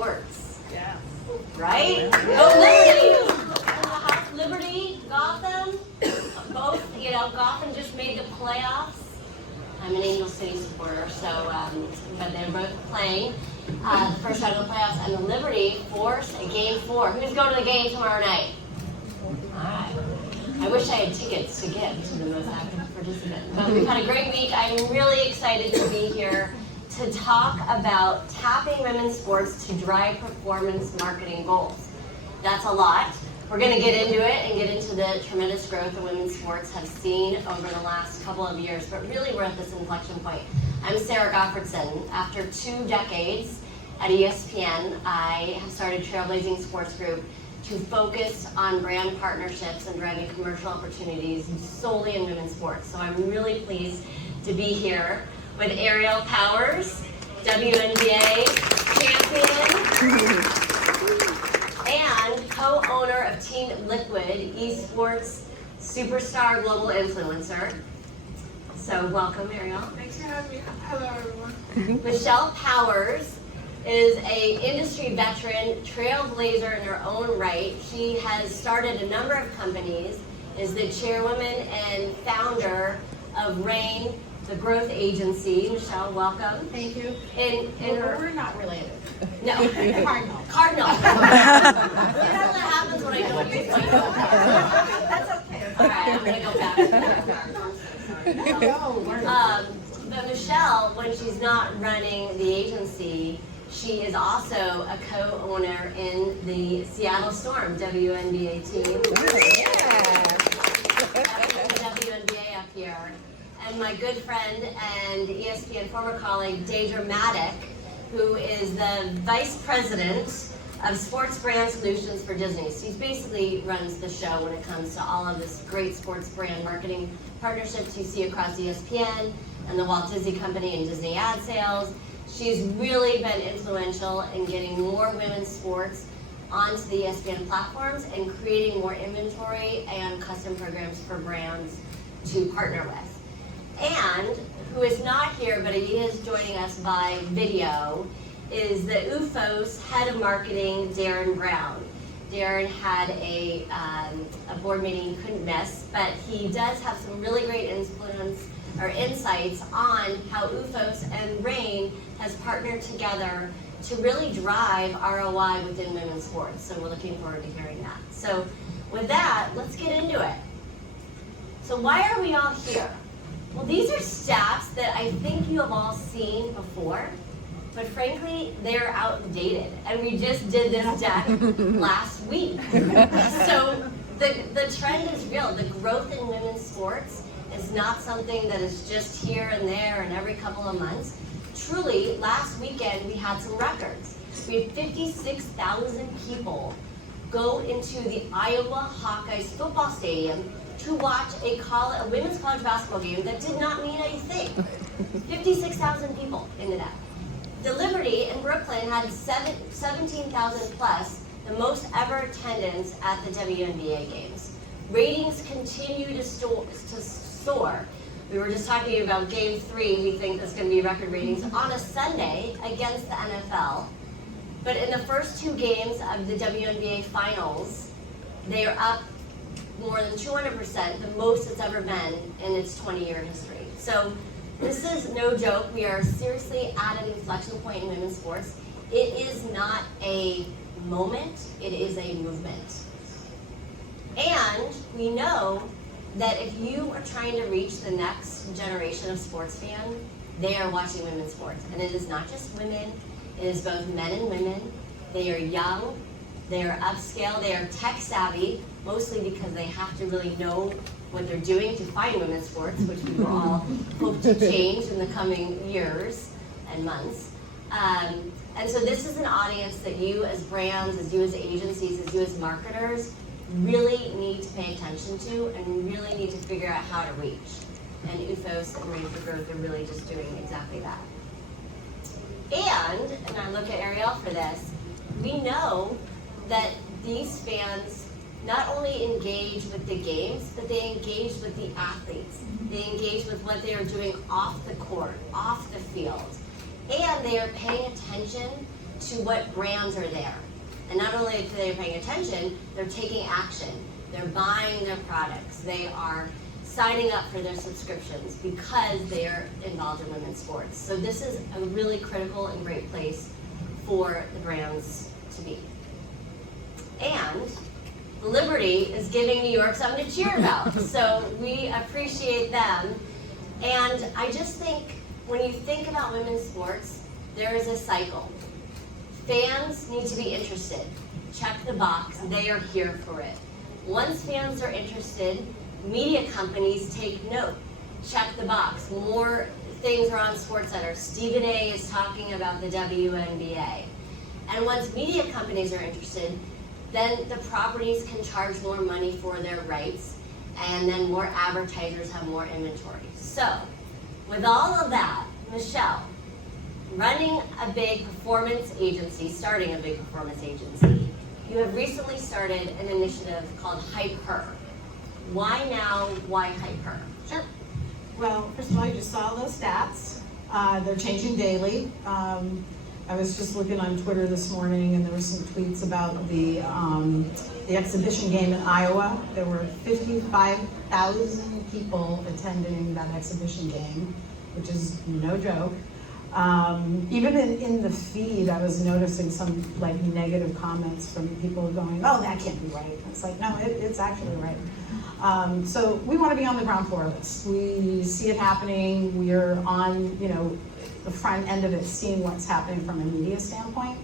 sports. Yeah. Right? Go Liberty! Liberty, Gotham, both, Gotham just made the playoffs. I'm an Angel City supporter, so, but they're both playing the first round of the playoffs, and the Liberty forced a Game 4. Who's going to the game tomorrow night? All right. I wish I had tickets to give to the most active participant. But we've had a great week. I'm really excited to be here to talk about tapping women's sports to drive performance marketing goals. That's a lot. We're going to get into it and get into the tremendous growth that women's sports have seen over the last couple of years, but really we're at this inflection point. I'm Sara Gotfredson. After 2 decades at ESPN, I have started Trailblazing Sports Group to focus on brand partnerships and driving commercial opportunities solely in women's sports. So I'm really pleased to be here with Ariel Powers, WNBA champion, and co-owner of Team Liquid, esports superstar global influencer. So welcome, Ariel. Thanks for having me. Hello, everyone. Michelle Powers is an industry veteran, trailblazer in her own right. She has started a number of companies, is the chairwoman and founder of RAIN, the growth agency. Michelle, welcome. Thank you. We're not related. No. Cardinal. Cardinal. That only happens when I don't use my phone. That's okay. All right, I'm going to go back. But Michelle, when she's not running the agency, she is also a co-owner in the Seattle Storm WNBA team. Yeah. WNBA up here. And my good friend and ESPN former colleague, Deidra Maddock, who is the Vice President of Sports Brand Solutions for Disney. So she basically runs the show when it comes to all of this great sports brand marketing partnerships you see across ESPN and the Walt Disney Company and Disney ad sales. She's really been influential in getting more women's sports onto the ESPN platforms and creating more inventory and custom programs for brands to partner with. And who is not here, but he is joining us by video, is the UFOS head of marketing, Darren Brown. Darren had a board meeting he couldn't miss, but he does have some really great influence or insights on how UFOS and RAIN has partnered together to really drive ROI within women's sports. So we're looking forward to hearing that. So with that, let's get into it. So why are we all here? Well, these are stats that I think you have all seen before, but frankly, they're outdated. And we just did this deck last week. So the trend is real. The growth in women's sports is not something that is just here and there and every couple of months. Truly, last weekend we had some records. We had 56,000 people go into the Iowa Hawkeyes football stadium to watch a women's college basketball game that did not mean anything. 56,000 people into that. The Liberty in Brooklyn had 17,000 plus, the most ever attendance at the WNBA games. Ratings continue to soar. We were just talking about Game 3, we think there's going to be record ratings on a Sunday against the NFL. But in the first 2 games of the WNBA finals, they are up more than 200%, the most it's ever been in its 20-year history. So this is no joke. We are seriously at an inflection point in women's sports. It is not a moment, it is a movement. And we know that if you are trying to reach the next generation of sports fans, they are watching women's sports. And it is not just women, it is both men and women. They are young, they are upscale, they are tech savvy, mostly because they have to really know what they're doing to find women's sports, which we will all hope to change in the coming years and months. And so this is an audience that you as brands, as you as agencies, as you as marketers, really need to pay attention to and really need to figure out how to reach. And UFOS and RAIN for Growth are really just doing exactly that. And I look at Ariel for this, we know that these fans not only engage with the games, but they engage with the athletes. They engage with what they are doing off the court, off the field. and they are paying attention to what brands are there. And not only are they paying attention, they're taking action. They're buying their products. They are signing up for their subscriptions because they are involved in women's sports. So this is a really critical and great place for the brands to be. And Liberty is giving New York something to cheer about. So we appreciate them. And I just think when you think about women's sports, there is a cycle. Fans need to be interested. Check the box, they are here for it. Once fans are interested, media companies take note. Check the box. More things are on SportsCenter. Stephen A is talking about the WNBA. And once media companies are interested, then the properties can charge more money for their rights, and then more advertisers have more inventory. So, with all of that, Michelle, running a big performance agency, starting a big performance agency, you have recently started an initiative called Hype Her. Why now? Why Hype Her? Sure. Well, first of all, you just saw those stats. They're changing daily. I was just looking on Twitter this morning, and there were some tweets about the exhibition game in Iowa. There were 55,000 people attending that exhibition game, which is no joke. Even in the feed, I was noticing some like negative comments from people going, "Oh, that can't be right." It's like, no, it's actually right. So we want to be on the ground floor of this. We see it happening. We're on, the front end of it, seeing what's happening from a media standpoint.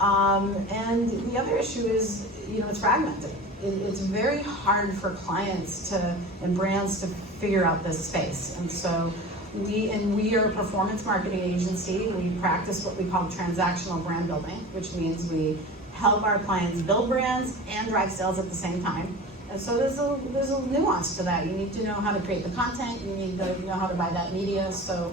And the other issue is, it's fragmented. It's very hard for clients and brands to figure out this space. And so we are a performance marketing agency. We practice what we call transactional brand building, which means we help our clients build brands and drive sales at the same time. And so there's a nuance to that. You need to know how to create the content. You need to know how to buy that media. So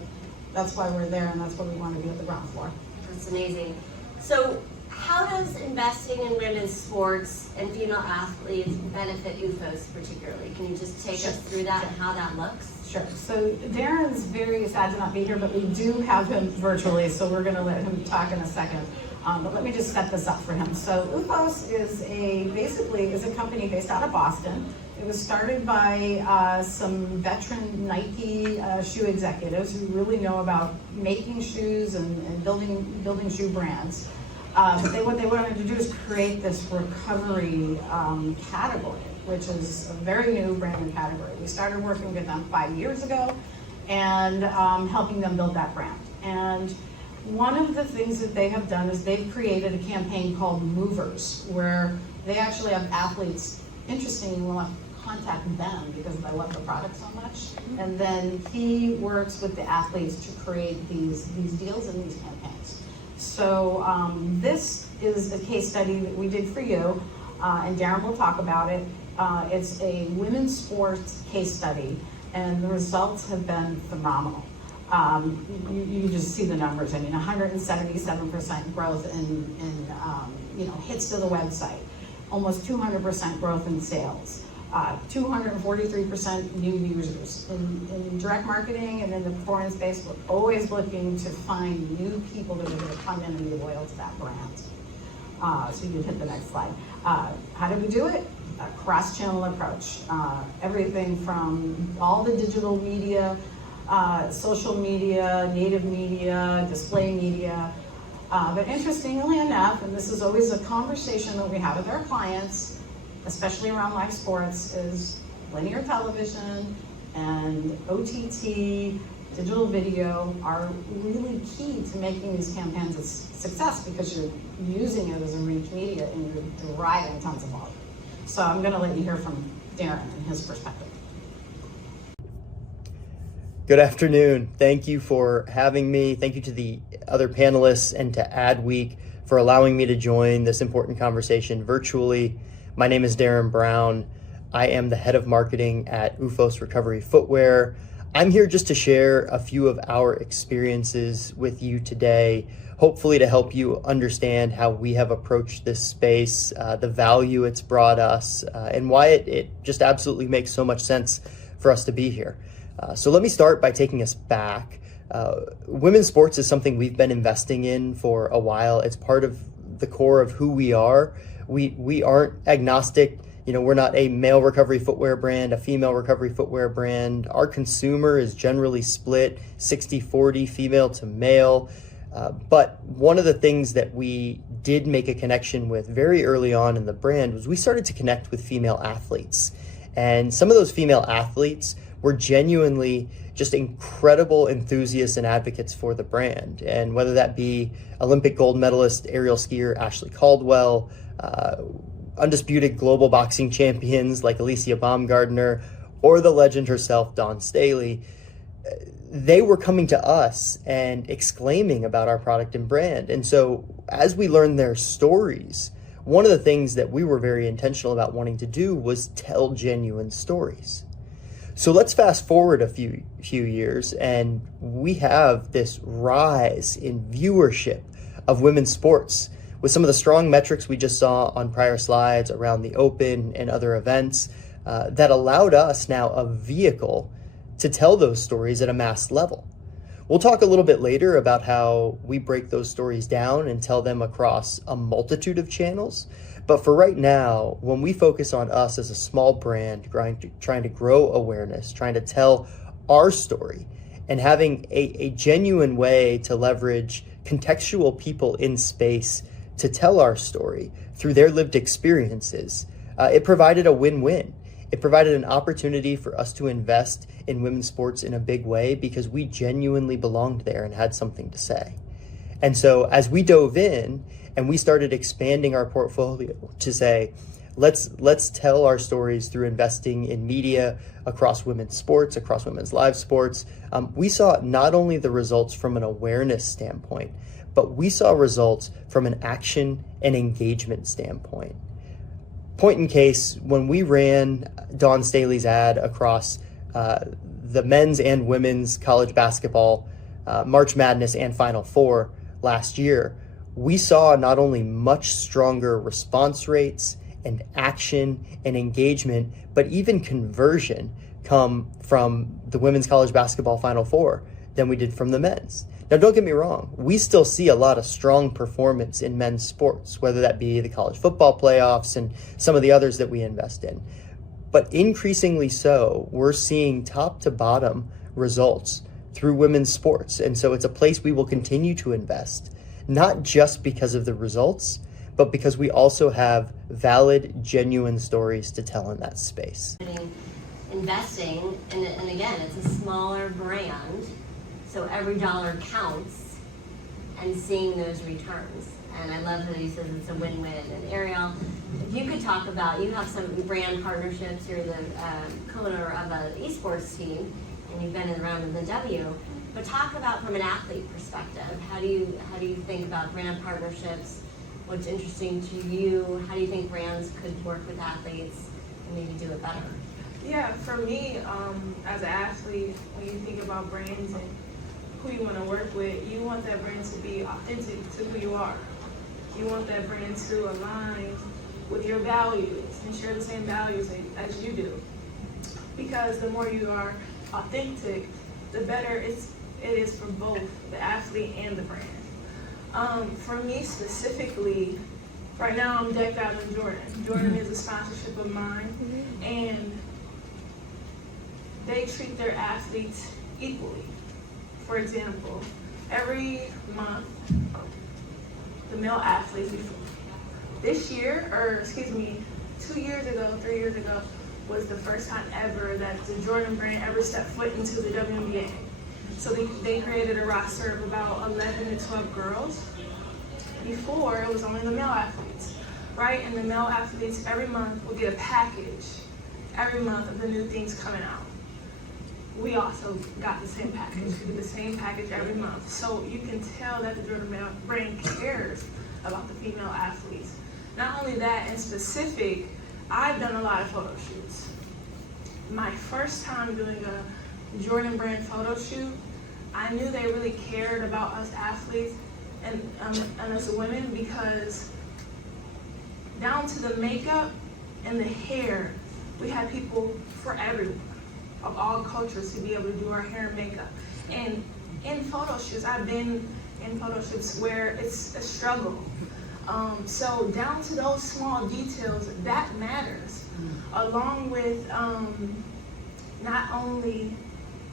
that's why we're there, and that's why we want to be at the ground floor. That's amazing. So how does investing in women's sports and female athletes benefit UFOS particularly? Can you just take us through that and how that looks? Sure. So Darren's very sad to not be here, but we do have him virtually, so we're going to let him talk in a second. But let me just set this up for him. So UFOS is a company based out of Boston. It was started by some veteran Nike shoe executives who really know about making shoes and building shoe brands. But what they wanted to do is create this recovery category, which is a very new brand new category. We started working with them 5 years ago and helping them build that brand. And one of the things that they have done is they've created a campaign called Movers, where they actually have athletes, interestingly, want to contact them because they love the product so much. And then he works with the athletes to create these deals and these campaigns. So this is a case study that we did for you, and Darren will talk about it. It's a women's sports case study, and the results have been phenomenal. You just see the numbers. I mean, 177% growth in hits to the website, almost 200% growth in sales, 243% new users. In direct marketing and in the performance space, we're always looking to find new people that are going to come in and be loyal to that brand. So you can hit the next slide. How did we do it? A cross-channel approach. Everything from all the digital media, social media, native media, display media. But interestingly enough, and this is always a conversation that we have with our clients, especially around live sports, is linear television and OTT, digital video are really key to making these campaigns a success because you're using it as a reach media and you're driving tons of volume. So I'm going to let you hear from Darren and his perspective. Good afternoon. Thank you for having me. Thank you to the other panelists and to ADWNY for allowing me to join this important conversation virtually. My name is Darren Brown. I am the head of marketing at UFOS Recovery Footwear. I'm here just to share a few of our experiences with you today, hopefully to help you understand how we have approached this space, the value it's brought us, and why it just absolutely makes so much sense for us to be here. So let me start by taking us back. Women's sports is something we've been investing in for a while. It's part of the core of who we are. We aren't agnostic. We're not a male recovery footwear brand, a female recovery footwear brand. Our consumer is generally split 60-40 female to male. But one of the things that we did make a connection with very early on in the brand was we started to connect with female athletes. And some of those female athletes were genuinely just incredible enthusiasts and advocates for the brand. And whether that be Olympic gold medalist aerial skier Ashley Caldwell, undisputed global boxing champions like Alicia Baumgardner, or the legend herself, Dawn Staley, they were coming to us and exclaiming about our product and brand. And so as we learned their stories, one of the things that we were very intentional about wanting to do was tell genuine stories. So let's fast forward a few years, and we have this rise in viewership of women's sports with some of the strong metrics we just saw on prior slides around the Open and other events that allowed us now a vehicle to tell those stories at a mass level. We'll talk a little bit later about how we break those stories down and tell them across a multitude of channels. But for right now, when we focus on us as a small brand, trying to grow awareness, trying to tell our story, and having a genuine way to leverage contextual people in space to tell our story through their lived experiences, it provided a win-win. It provided an opportunity for us to invest in women's sports in a big way because we genuinely belonged there and had something to say. And so as we dove in and we started expanding our portfolio to say, let's tell our stories through investing in media across women's sports, across women's live sports, we saw not only the results from an awareness standpoint, but we saw results from an action and engagement standpoint. Point in case, when we ran Dawn Staley's ad across the men's and women's college basketball, March Madness and Final Four last year, we saw not only much stronger response rates and action and engagement, but even conversion come from the women's college basketball Final Four than we did from the men's. Now, don't get me wrong, we still see a lot of strong performance in men's sports, whether that be the college football playoffs and some of the others that we invest in. But increasingly so, we're seeing top to bottom results through women's sports. And so it's a place we will continue to invest, not just because of the results, but because we also have valid, genuine stories to tell in that space. Investing, and again, it's a smaller brand, so every dollar counts, and seeing those returns. And I love that he says it's a win-win. And Ariel, if you could talk about, you have some brand partnerships, you're the co-owner of an esports team, and you've been around in the W, but talk about from an athlete perspective, how do you think about brand partnerships? What's interesting to you? How do you think brands could work with athletes and maybe do it better? Yeah, for me, as an athlete, when you think about brands and who you want to work with, you want that brand to be authentic to who you are. You want that brand to align with your values and share the same values as you do. Because the more you are authentic, the better it is for both the athlete and the brand. For me specifically, right now I'm decked out in Jordan. Jordan is a sponsorship of mine, and they treat their athletes equally. For example, every month, the male athletes, this year, or excuse me, 3 years ago, was the first time ever that the Jordan brand ever stepped foot into the WNBA. So they created a roster of about 11 to 12 girls. Before, it was only the male athletes, right? And the male athletes every month will get a package every month of the new things coming out. We also got the same package. We get the same package every month. So you can tell that the Jordan brand cares about the female athletes. Not only that, in specific, I've done a lot of photo shoots. My first time doing a Jordan brand photo shoot, I knew they really cared about us athletes and us women, because down to the makeup and the hair, we had people for everyone, of all cultures, to be able to do our hair and makeup. And in photo shoots, I've been in photo shoots where it's a struggle. So down to those small details, that matters, along with not only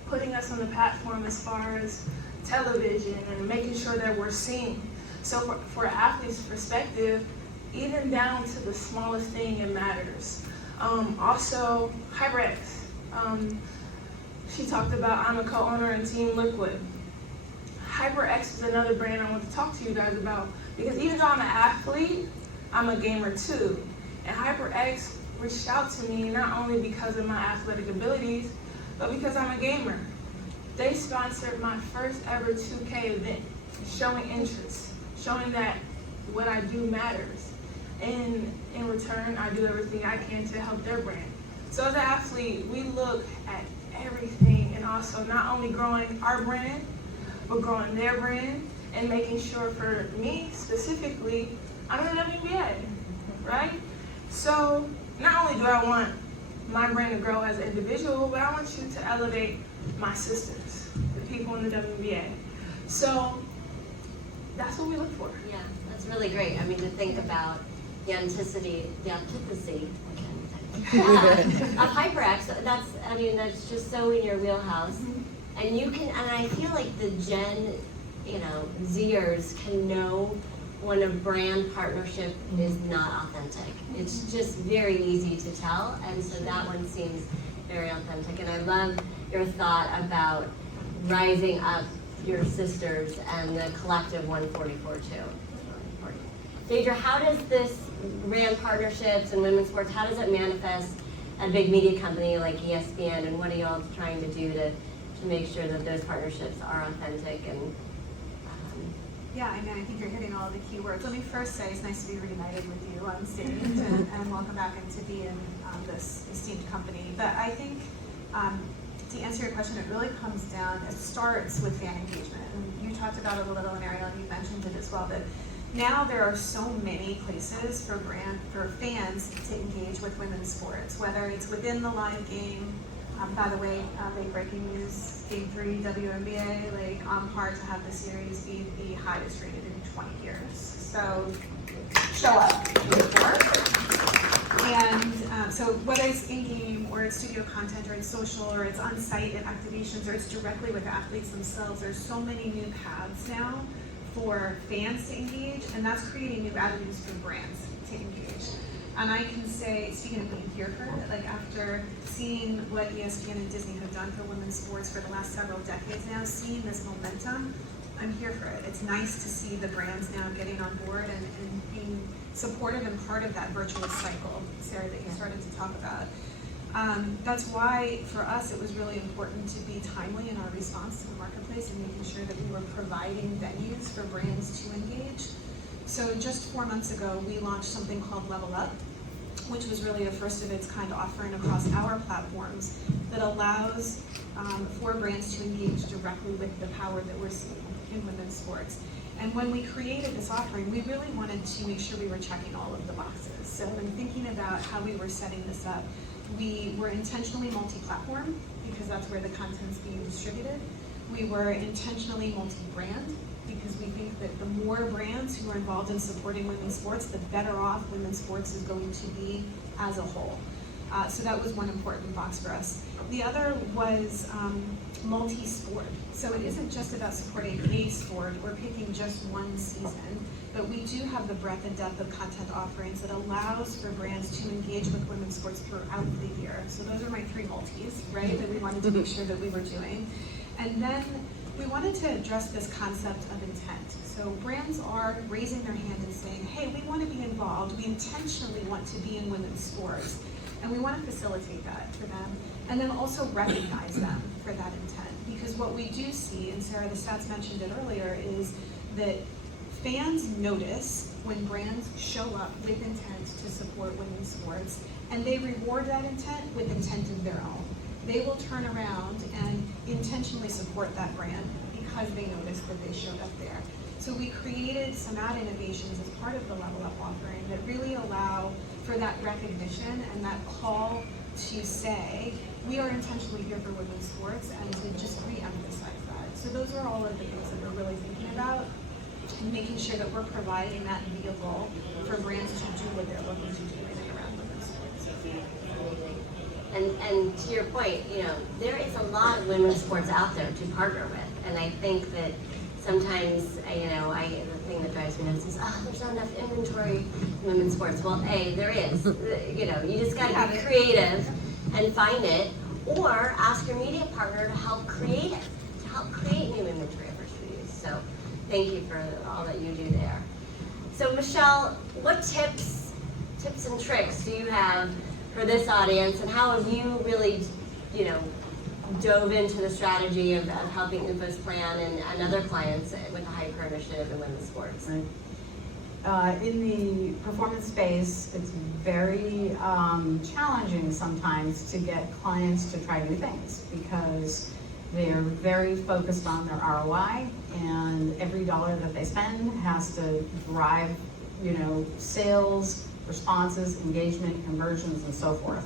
putting us on the platform as far as television and making sure that we're seen. So for athletes' perspective, even down to the smallest thing, it matters. Also, HyperX. She talked about I'm a co-owner in Team Liquid. HyperX is another brand I want to talk to you guys about, because even though I'm an athlete, I'm a gamer too. And HyperX reached out to me not only because of my athletic abilities, but because I'm a gamer. They sponsored my first ever 2K event, showing interest, showing that what I do matters. And in return, I do everything I can to help their brand. So as an athlete, we look at everything, and also not only growing our brand, but growing their brand, and making sure, for me specifically, I'm in the WNBA, right? So not only do I want my brand to grow as an individual, but I want you to elevate my sisters, the people in the WNBA. So that's what we look for. Yeah, that's really great. I mean, to think about the antithesis of HyperX, that's just so in your wheelhouse. And you can, and I feel like the Zers can know when a brand partnership is not authentic. It's just very easy to tell, and so that one seems very authentic. And I love your thought about rising up your sisters and the collective 144 too. Deidra, how does this brand partnerships and women's sports, how does it manifest at a big media company like ESPN, and what are y'all trying to do to make sure that those partnerships are authentic? And yeah, I mean, I think you're hitting all the key words. Let me first say it's nice to be reunited with you on stage, and welcome back and to be in this esteemed company. But I think to answer your question, it really comes down, it starts with fan engagement. And you talked about it a little, and Ariel, you mentioned it as well, that now there are so many places for fans to engage with women's sports, whether it's within the live game. By the way, late breaking news, Game 3 WNBA, on par to have the series be the highest rated in 20 years. So show up, and so whether it's in-game or it's studio content or it's social or it's on-site at activations or it's directly with athletes themselves, there's so many new paths now for fans to engage, and that's creating new avenues for brands to engage. And I can say, speaking of being here for it, after seeing what ESPN and Disney have done for women's sports for the last several decades now, seeing this momentum, I'm here for it. It's nice to see the brands now getting on board and being supportive and part of that virtuous cycle, Sara, that you started to talk about. That's why, for us, it was really important to be timely in our response to the marketplace and making sure that we were providing venues for brands to engage. So just 4 months ago, we launched something called Level Up, which was really a first of its kind offering across our platforms that allows for brands to engage directly with the power that we're seeing in women's sports. And when we created this offering, we really wanted to make sure we were checking all of the boxes. So in thinking about how we were setting this up, we were intentionally multi-platform, because that's where the content's being distributed. We were intentionally multi-brand, because we think that the more brands who are involved in supporting women's sports, the better off women's sports is going to be as a whole. So that was one important box for us. The other was multi-sport. So it isn't just about supporting a sport or picking just one season, but we do have the breadth and depth of content offerings that allows for brands to engage with women's sports throughout the year. So those are my 3 multis, right, that we wanted to make sure that we were doing. And then we wanted to address this concept of intent. So brands are raising their hand and saying, hey, we want to be involved. We intentionally want to be in women's sports. And we want to facilitate that for them. And then also recognize them for that intent. Because what we do see, and Sara, the stats mentioned it earlier, is that fans notice when brands show up with intent to support women's sports, and they reward that intent with intent of their own. They will turn around and intentionally support that brand because they noticed that they showed up there. So we created some ad innovations as part of the Level Up offering that really allow for that recognition and that call to say, we are intentionally here for women's sports, and to just re-emphasize that. So those are all of the things that we're really thinking about, and making sure that we're providing that vehicle for brands to do what they're looking to do in and around women's sports. And to your point, you know, there is a lot of women's sports out there to partner with, and I think that sometimes, you know, the thing that drives me nuts is, oh, there's not enough inventory in women's sports. Well, there is. You know, you just got to be creative and find it, or ask your media partner to help create it, to help create new inventory opportunities. So, thank you for all that you do there. So, Michelle, what tips and tricks do you have for this audience, and how have you really, you know, dove into the strategy of helping UFOS plan and other clients with the Hyper Initiative in women's sports? Right. In the performance space, it's very challenging sometimes to get clients to try new things because they're very focused on their ROI, and every dollar that they spend has to drive, you know, sales, responses, engagement, conversions, and so forth.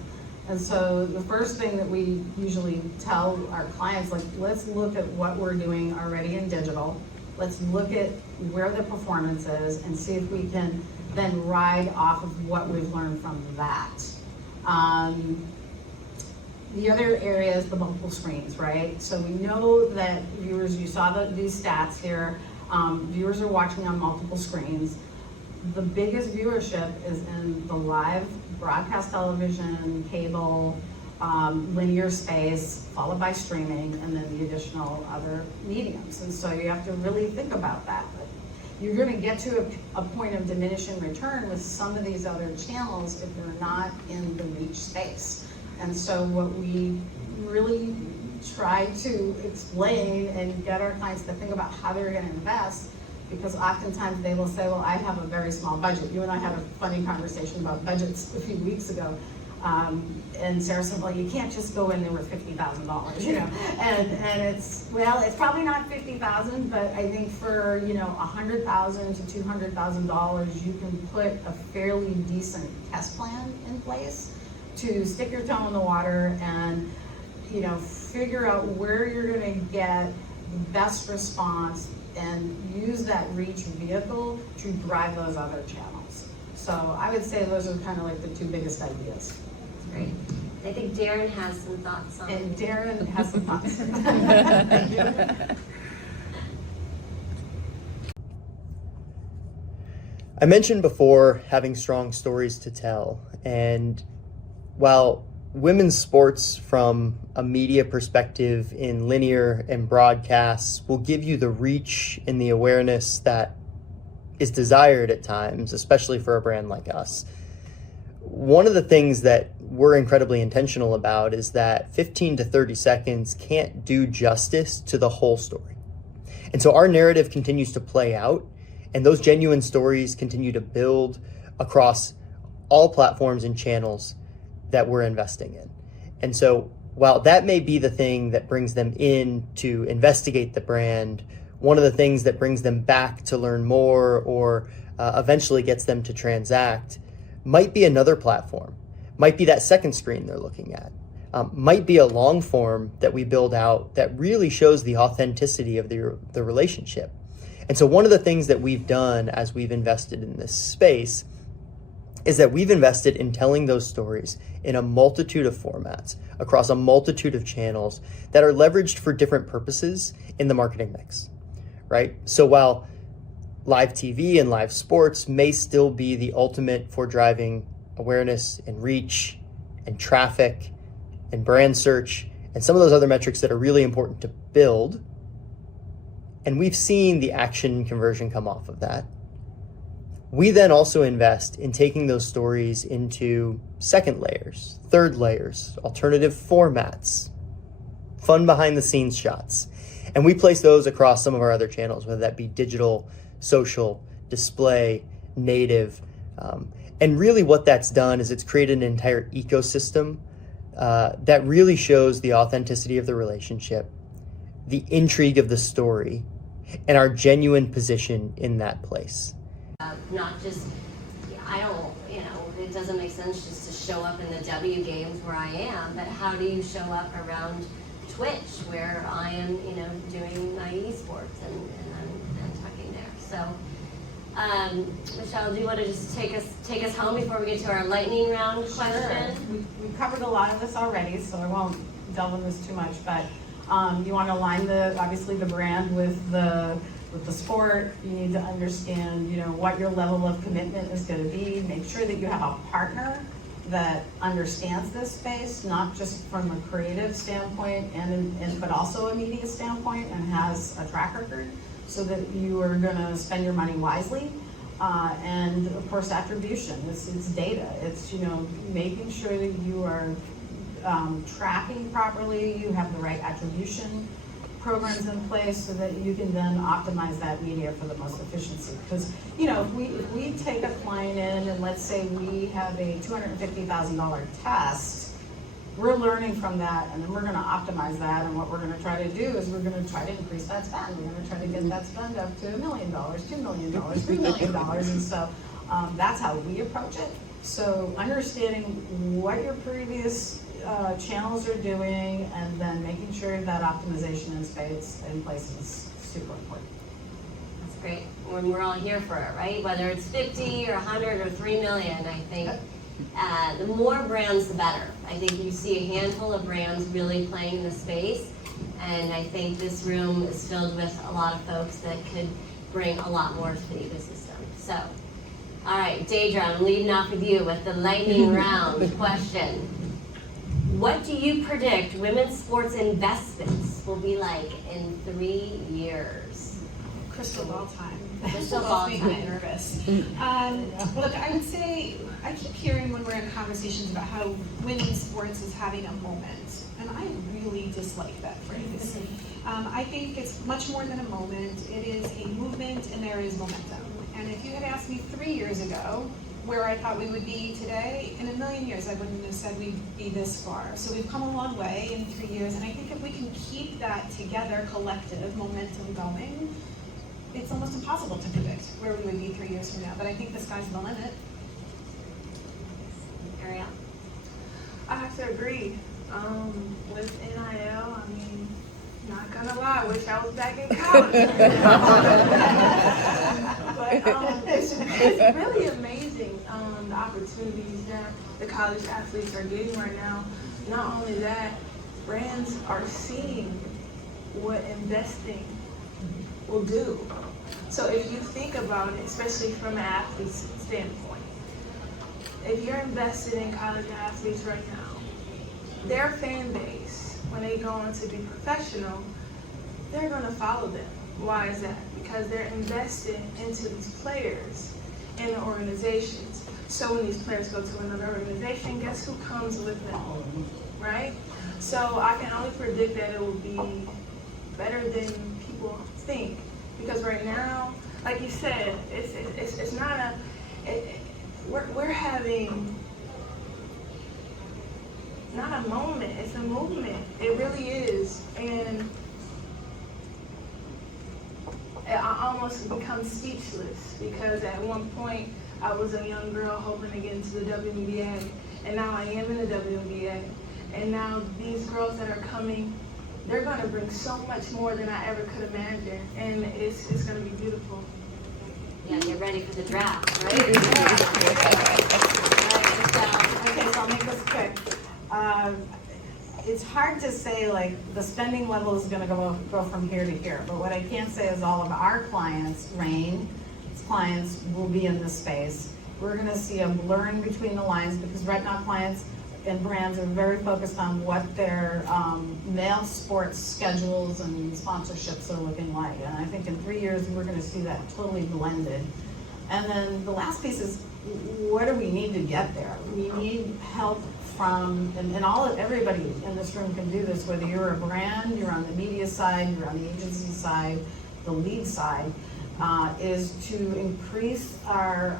And so the first thing that we usually tell our clients, like, let's look at what we're doing already in digital. Let's look at where the performance is and see if we can then ride off of what we've learned from that. The other area is the multiple screens, right? So we know that viewers, you saw these stats here, viewers are watching on multiple screens. The biggest viewership is in the live broadcast television, cable, linear space, followed by streaming, and then the additional other mediums. And so you have to really think about that. But you're going to get to a point of diminishing return with some of these other channels if they're not in the reach space. And so what we really try to explain and get our clients to think about how they're going to invest, because oftentimes they will say, well, I have a very small budget. You and I had a funny conversation about budgets a few weeks ago. And Sara said, well, you can't just go in there with $50,000, you know. And it's, well, it's probably not $50,000, but I think for, you know, $100,000 to $200,000, you can put a fairly decent test plan in place to stick your toe in the water and, you know, figure out where you're going to get the best response and use that reach vehicle to drive those other channels. So I would say those are kind of like the two biggest ideas. Great. I think Darren has some thoughts on it. And Darren has some thoughts. Thank you. I mentioned before having strong stories to tell, and while women's sports from a media perspective in linear and broadcasts will give you the reach and the awareness that is desired at times, especially for a brand like us, one of the things that we're incredibly intentional about is that 15 to 30 seconds can't do justice to the whole story. And so our narrative continues to play out, and those genuine stories continue to build across all platforms and channels that we're investing in. And so while that may be the thing that brings them in to investigate the brand, one of the things that brings them back to learn more or eventually gets them to transact might be another platform, might be that second screen they're looking at, might be a long form that we build out that really shows the authenticity of the relationship. And so one of the things that we've done as we've invested in this space is that we've invested in telling those stories in a multitude of formats across a multitude of channels that are leveraged for different purposes in the marketing mix, right? So while live TV and live sports may still be the ultimate for driving awareness and reach and traffic and brand search and some of those other metrics that are really important to build, and we've seen the action and conversion come off of that, we then also invest in taking those stories into second layers, third layers, alternative formats, fun behind the scenes shots. And we place those across some of our other channels, whether that be digital, social, display, native. And really what that's done is it's created an entire ecosystem that really shows the authenticity of the relationship, the intrigue of the story, and our genuine position in that place. Not just, I don't, you know, it doesn't make sense just to show up in the W games where I am, but how do you show up around Twitch, where I am, doing my esports and I'm talking there. So, Michelle, do you want to just take us home before we get to our lightning round question? Sure. We've covered a lot of this already, so I won't delve in this too much, but you want to align obviously the brand with the sport. You need to understand, what your level of commitment is going to be. Make sure that you have a partner that understands this space, not just from a creative standpoint but also a media standpoint, and has a track record, so that you are going to spend your money wisely. And of course, attribution. It's data. It's making sure that you are tracking properly. You have the right attribution programs in place, so that you can then optimize that media for the most efficiency. Because if we take a client in, and let's say we have a $250,000 test, we're learning from that, and then we're going to optimize that. And what we're going to try to do is we're going to try to increase that spend. We're going to try to get that spend up to $1 million, $2 million, $3 million, and so that's how we approach it. So understanding what your previous channels are doing, and then making sure that optimization in place is super important. That's great. When we're all here for it, right? Whether it's 50 or 100 or 3 million, I think the more brands, the better. I think you see a handful of brands really playing in the space, and I think this room is filled with a lot of folks that could bring a lot more to the ecosystem. So, all right, Deidra, I'm leading off with you with the lightning round question. What do you predict women's sports investments will be like in 3 years? Crystal ball time. Crystal ball Makes me time. nervous. Look, I would say, I keep hearing when we're in conversations about how women's sports is having a moment, and I really dislike that phrase. I think it's much more than a moment. It is a movement, and there is momentum. And if you had asked me 3 years ago where I thought we would be today, in a million years I wouldn't have said we'd be this far. So we've come a long way in 3 years, and I think if we can keep that together, collective momentum going, it's almost impossible to predict where we would be 3 years from now, but I think the sky's the limit. Ariel? I have to agree. With NIL, not gonna lie, wish I was back in college. But it's really amazing, the opportunities that the college athletes are getting right now. Not only that, brands are seeing what investing will do. So if you think about it, especially from an athlete's standpoint, if you're invested in college athletes right now, their fan base, when they go on to be professional, they're going to follow them. Why is that? Because they're invested into these players and the organizations. So when these players go to another organization, guess who comes with them, right? So I can only predict that it will be better than people think. Because right now, like you said, it's not we're having not a moment, it's a movement. It really is. And I almost become speechless, because at one point I was a young girl hoping to get into the WNBA, and now I am in the WNBA. And now these girls that are coming, they're going to bring so much more than I ever could imagine, and it's going to be beautiful. Yeah, get ready for the draft, right? Okay, so I'll make this quick. It's hard to say like the spending level is going to go from here to here, but what I can say is all of our clients, clients will be in this space. We're going to see a blurring between the lines, because right now clients and brands are very focused on what their male sports schedules and sponsorships are looking like. And I think in 3 years, we're going to see that totally blended. And then the last piece is, what do we need to get there? We need help from, and everybody in this room can do this, whether you're a brand, you're on the media side, you're on the agency side, the lead side, is to increase our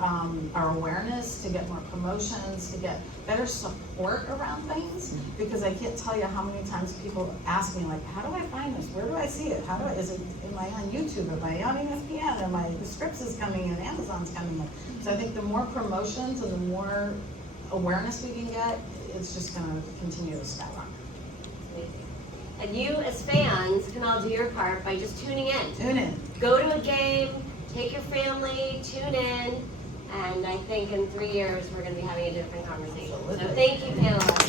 awareness, to get more promotions, to get better support around things. Because I can't tell you how many times people ask me, like, how do I find this? Where do I see it? Am I on YouTube? Am I on ESPN? Am I, the Scripps is coming and Amazon's coming? So I think the more promotions and the more awareness we can get, it's just gonna continue to skyrocket. And you as fans can all do your part by just tuning in. Tune in. Go to a game, take your family, tune in, and I think in 3 years we're going to be having a different conversation. So Absolutely. thank you, panelists.